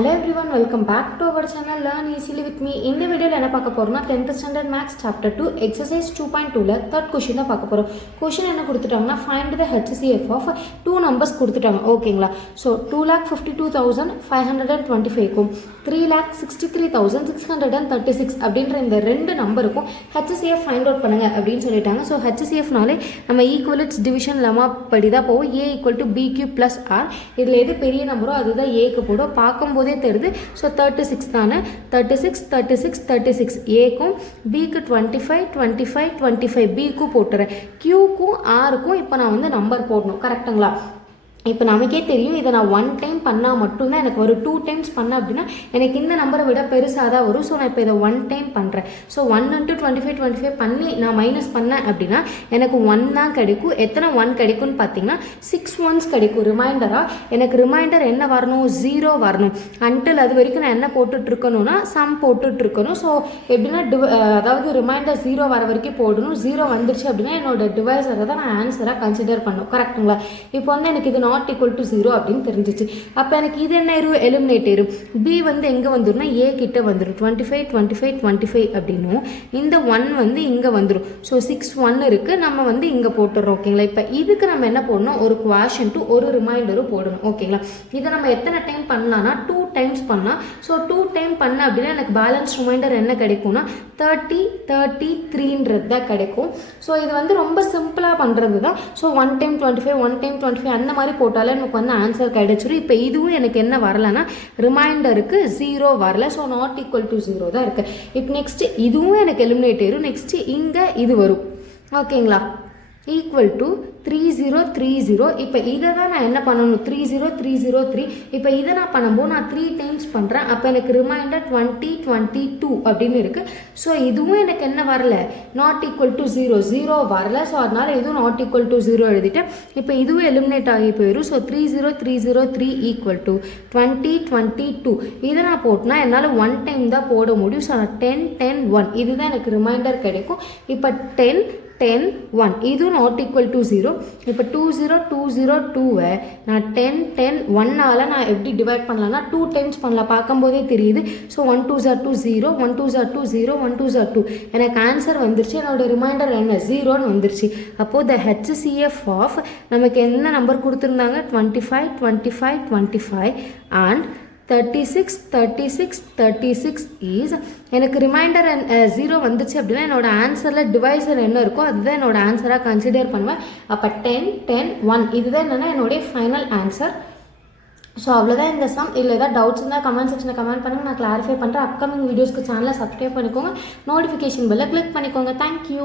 Hello everyone, welcome back to our channel Learn Easily with me. இந்த வீடியோல என்ன பார்க்க போறோம்னா 10th standard maths chapter 2 exercise 2.2 ல third question தான் பார்க்க போறோம். Question என்ன கொடுத்துட்டாங்கன்னா find the HCF of two numbers கொடுத்துட்டாங்க. ஓகேங்களா? So 2,52,525 க்கும் 3,63,636 அப்படின்ற இந்த ரெண்டு நம்பருக்கும் HCF find out பண்ணுங்க அப்படின்னு சொல்லிட்டாங்க. So HCF நாலே நம்ம ஈக்குவலிட்ஸ் டிவிஷன் லெமா படி தான் போவோம். A equal to BQ plus R. இதுல எது பெரிய நம்பரோ அதுதான் A க்கு போடும். பார்க்கும்போதே தெரியுது. ஸோ 36 தானே, 36 ஏக்கும் பிக்கு 25 பிக்கும் போட்டுறேன். கியூக்கும் ஆருக்கும் இப்போ நான் வந்து நம்பர் போடணும். கரெக்டுங்களா? இப்போ நமக்கே தெரியும் இதை நான் 1 டைம் பண்ணால் மட்டும்தான் எனக்கு ஒரு 2 டைம்ஸ் பண்ணேன் அப்படின்னா எனக்கு இந்த நம்பரை விட பெருசாக தான் வரும். ஸோ நான் இப்போ இதை 1 டைம் பண்ணுறேன். ஸோ 1 into 25 பண்ணி நான் மைனஸ் பண்ணேன் அப்படின்னா எனக்கு 1 தான் கிடைக்கும். எத்தனை 1 கிடைக்கும்னு பார்த்தீங்கன்னா 6 ones கிடைக்கும். ரிமைண்டராக எனக்கு ரிமைண்டர் என்ன வரணும்? 0 வரணும். அன்டில் அது வரைக்கும் நான் என்ன போட்டுட்ருக்கணும்னா சம் போட்டுட்ருக்கணும். ஸோ எப்படின்னா அதாவது ரிமைண்டர் 0 வர வரைக்கும் போடணும். 0 வந்துருச்சு அப்படின்னா என்னோட டிவைஸரை தான் நான் ஆன்சராக கன்சிடர் பண்ணணும். கரெக்டுங்களா? இப்போ வந்து எனக்கு இது நாட் ஈக்குவல் டு 0 அப்படின்னு தெரிஞ்சிச்சு. அப்போ எனக்கு இது என்ன ஆயிரும்? எலிமினேட் ஆயிரும். பி வந்து எங்கே வந்துடும்னா ஏ கிட்ட வந்துடும். 25 அப்படின்னும் இந்த 1 வந்து இங்கே வந்துடும். ஸோ 6 1 இருக்குது, நம்ம வந்து இங்கே போட்டுடுறோம். ஓகேங்களா? இப்போ இதுக்கு நம்ம என்ன போடணும்? ஒரு குவாஷன் டு ஒரு ரிமைண்டரும் போடணும். ஓகேங்களா? இதை நம்ம எத்தனை டைம் பண்ணலாம்னா 2 டைம்ஸ் பண்ணலாம். ஸோ 2 டைம் பண்ண அப்படின்னா எனக்கு பேலன்ஸ் ரிமைண்டர் என்ன கிடைக்கும்னா 33ன்றது தான் கிடைக்கும். ஸோ இது வந்து ரொம்ப சிம்பிளாக பண்ணுறது தான். ஸோ 1 டைம் 25 அந்த மாதிரி போட்டாலே எனக்கு வந்து ஆன்சர் கிடைச்சிடும். இப்போ இதுவும் எனக்கு என்ன வரலைன்னா ரிமைண்டருக்கு 0 வரல. ஸோ நாட் ஈக்குவல் டு 0 தான் இருக்குது. இப்போ நெக்ஸ்ட் இதுவும் எனக்கு எலிமினேட் ஆயிரும். நெக்ஸ்ட் இங்கே இது வரும். ஓகேங்களா? Equal to 3030. இப்போ இதை தான் நான் என்ன பண்ணணும்? 30303. இப்போ இதை நான் பண்ணும்போது நான் 3 டைம்ஸ் பண்ணுறேன். அப்போ எனக்கு ரிமைண்டர் 2022 அப்படின்னு இருக்குது. ஸோ இதுவும் எனக்கு என்ன வரல? நாட் ஈக்குவல் டு 0 வரல. ஸோ அதனால் இதுவும் நாட் ஈக்குவல் டு 0 எழுதிட்டேன். இப்போ இதுவும் எலிமினேட் ஆகி போயிடும். So 30303 equal to 2022. இதை நான் போட்டுனா என்னால் 1 டைம் தான் போட முடியும். ஸோ நான் 10 10 1 இதுதான் எனக்கு ரிமைண்டர் கிடைக்கும். இப்போ 10 10 1 இதுவும் நாட் ஈக்குவல் டு 0. இப்போ 20 நான் 10 10 1ஆல் நான் எப்படி டிவைட் பண்ணலாம்னா 2 டைம்ஸ் பண்ணலாம். பார்க்கும்போதே தெரியுது. ஸோ 1 2 0 1 2 0 1 2 2 எனக்கு ஆன்சர் வந்துருச்சு. என்னோட ரிமைண்டர் என்ன? 0ன்னு வந்துருச்சு. அப்போது த HCF ஆஃப் நமக்கு என்ன நம்பர் கொடுத்துருந்தாங்க? 25 அண்ட் 36 இஸ் எனக்கு ரிமைண்டர் 0 வந்துச்சு அப்படின்னா என்னோட ஆன்சரில் டிவைசர் என்ன இருக்கோ அதுதான் என்னோட ஆன்சராக கன்சிடர் பண்ணுவேன். அப்போ 10 10 1 இதுதான் என்னென்னா என்னுடைய ஃபைனல் ஆன்சர். ஸோ அவ்வளோதான் இந்த சம். இல்லை ஏதாவது டவுட்ஸ் இருந்தால் கமெண்ட் செக்ஷனில் கமெண்ட் பண்ணுங்கள், நான் கிளாரிஃபை பண்ணுறேன். அப்கமிங் வீடியோஸ்க்கு சேனலை சப்ஸ்கிரைப் பண்ணிக்கோங்க, நோட்டிஃபிகேஷன் பெல்லை கிளிக் பண்ணிக்கோங்க. தேங்க்யூ.